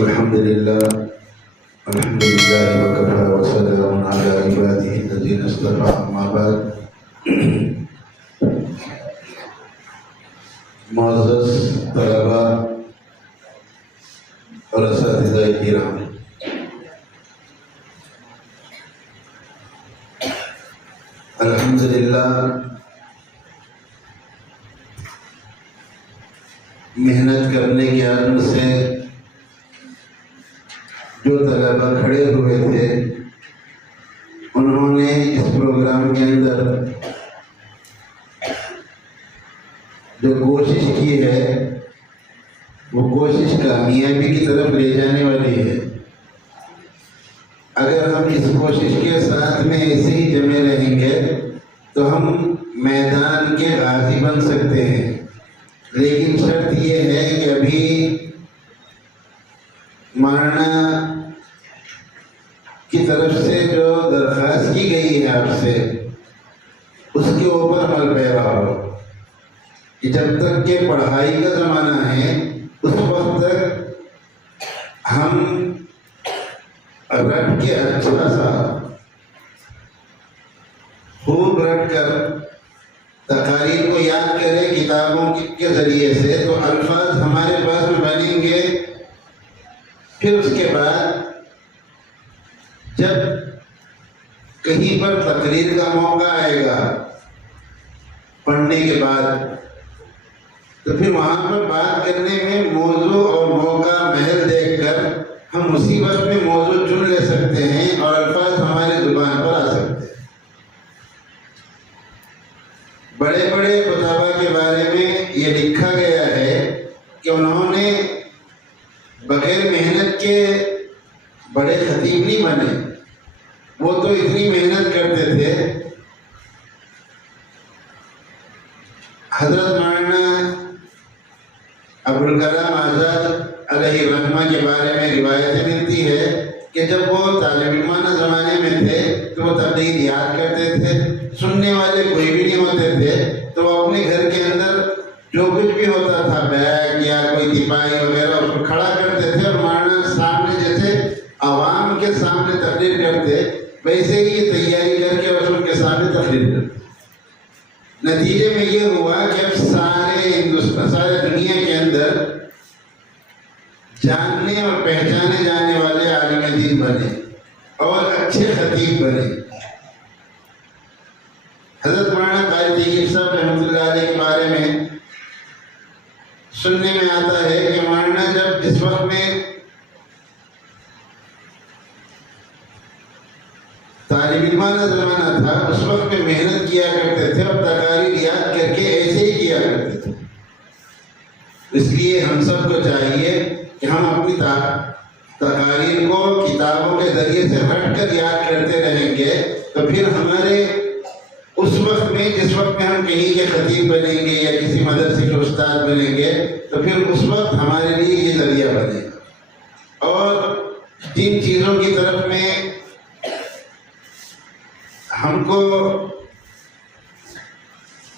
الحمد لله وكفى وسلام على عباده الذين اصطفى أما بعد معزز طلبا اور اساتذہ کرام، الحمدللہ محنت کرنے کے عزم سے جو طلبا کھڑے ہوئے تھے انہوں نے اس پروگرام کے اندر جو کوشش کی ہے وہ کوشش کامیابی کی طرف لے جانے والی ہے۔ اگر ہم اس کوشش کے ساتھ میں ایسے ہی جمے رہیں گے تو ہم میدان کے غازی بن سکتے ہیں، لیکن شرط یہ ہے کہ ابھی مولانا کی طرف سے جو درخواست کی گئی ہے آپ سے اس کے اوپر عمل پیرا ہو، کہ جب تک کہ پڑھائی کا زمانہ ہے اس وقت تک ہم رٹ کے اچھا سا خوب رٹ کر تقاریر کو یاد کریں کتابوں کے ذریعے سے، تو الفاظ ہمارے پاس میں بنیں گے۔ پھر اس کے بعد جب کہیں پر تقریر کا موقع آئے گا پڑھنے کے بعد، تو پھر وہاں پر بات کرنے میں موضوع اور موقع محل دیکھ کر ہم اسی وقت میں موضوع چن لے سکتے ہیں اور الفاظ ہمارے زبان پر آ سکتے ہیں۔ بڑے بڑے خطابہ کے بارے میں یہ لکھا گیا ہے کہ انہوں نے بغیر محنت کے بڑے خطیب نہیں بنے، وہ تو اتنی محنت کرتے تھے۔ حضرت مولانا ابوالکلام آزاد علیہ الرحمہ کے بارے میں روایتیں ملتی ہے کہ جب وہ طالب علمانہ زمانے میں تھے تو وہ تقریر یاد کرتے تھے، سننے والے کوئی بھی نہیں ہوتے تھے، تو وہ اپنے گھر کے اندر جو کچھ بھی ہوتا تھا بیگ یا کوئی تپائی وغیرہ اس کو کھڑا کرتے تھے، اور مولانا سامنے جیسے عوام کے سامنے تقریر کرتے ویسے ہی یہ تیاری کر کے اور ان کے سامنے تقریر کرتے۔ نتیجے میں یہ ہوا کہ اب سارے ہندوستان، سارے دنیا کے اندر جاننے اور پہچانے جانے والے عالم دین بنے اور اچھے خطیب بنے۔ حضرت مولانا قاری طیب صاحب رحمۃ اللہ علیہ کے بارے میں سننے میں آتا ہے کہ مولانا جب جس وقت میں طالب علمانہ زمانہ تھا اس وقت میں محنت کیا کرتے تھے اور تقاریر یاد کر کے ایسے ہی کیا کرتے تھے۔ اس لیے ہم سب کو چاہیے کہ ہم اپنی تقاریر کو کتابوں کے ذریعے سے رٹ کر یاد کرتے رہیں گے، تو پھر ہمارے اس وقت میں جس وقت میں ہم کہیں کے خطیب بنیں گے یا کسی مدرسے کے استاد بنیں گے تو پھر اس وقت ہمارے لیے یہ ذریعہ بنے گا۔ اور جن چیزوں کی طرف میں ہم کو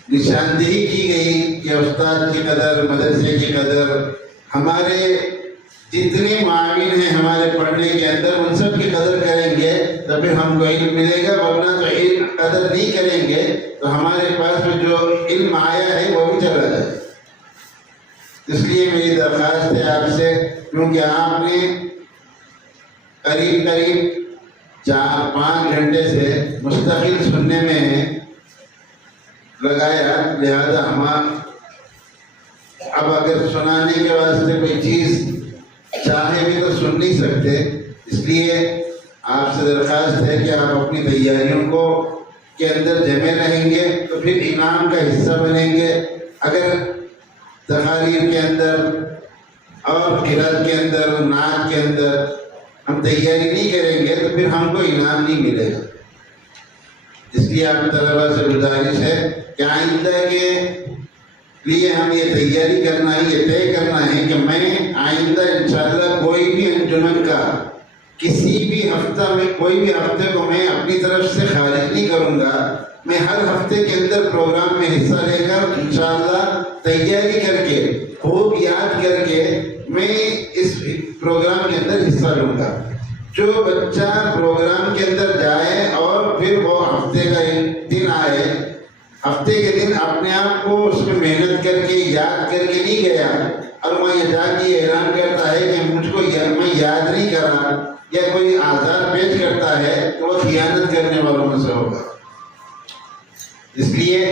نشاندہی کی گئی کہ استاد کی قدر، مدرسے کی قدر، ہمارے جتنے معاون ہیں ہمارے پڑھنے کے اندر ان سب کی قدر کریں گے تو پھر ہم کو علم ملے گا، ورنہ تو علم قدر نہیں کریں گے تو ہمارے پاس میں جو علم آیا ہے وہ بھی چلا جائے۔ اس لیے میری درخواست ہے آپ سے، کیونکہ آپ نے قریب 4-5 گھنٹے سے مستقل سننے میں لگایا، لہذا ہم اب اگر سنانے کے واسطے کوئی چیز چاہے بھی تو سن نہیں سکتے، اس لیے آپ سے درخواست ہے کہ آپ اپنی تیاریوں کو کے اندر جمے رہیں گے تو پھر انعام کا حصہ بنیں گے۔ اگر تقاریر کے اندر اور قرات کے اندر، نعت کے اندر ہم تیاری نہیں کریں گے تو پھر ہم کو انعام نہیں ملے گا۔ اس لیے آپ طلباء سے گزارش ہے کہ آئندہ کے لیے ہم یہ تیاری کرنا ہے، یہ طے کرنا ہے کہ میں آئندہ انشاءاللہ کوئی بھی انجمن کا کسی بھی ہفتہ میں کوئی بھی ہفتے کو میں اپنی طرف سے خارج نہیں کروں گا، میں ہر ہفتے کے اندر پروگرام میں حصہ لے کر انشاءاللہ تیاری کر کے خوب یاد کر کے میں اس پروگرام کے حصہ لوں گا۔ جو بچہ پروگرام کے اندر جائے اور پھر وہ ہفتے کا ایک دن آئے، ہفتے کے دن اپنے آپ کو اس میں محنت کر کے یاد کر کے نہیں گیا اور وہاں یہ جا کے یہ اعلان کرتا ہے کہ مجھ کو میں یاد نہیں کرا، یا کوئی آزار پیش کرتا ہے، تو وہ خیانت کرنے والوں میں سے ہوگا۔ اس لیے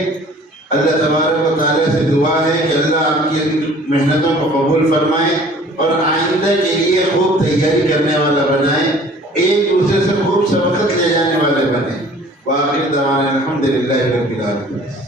اللہ تبارک و تعالیٰ سے دعا ہے کہ اللہ آپ کی محنتوں کو قبول فرمائے اور آئندہ کے لیے خوب تیاری کرنے والا بنائے، ایک دوسرے سے خوب سبقت لے جانے والے بنے۔ وآخر دعوانا الحمدللہ رب العالمین۔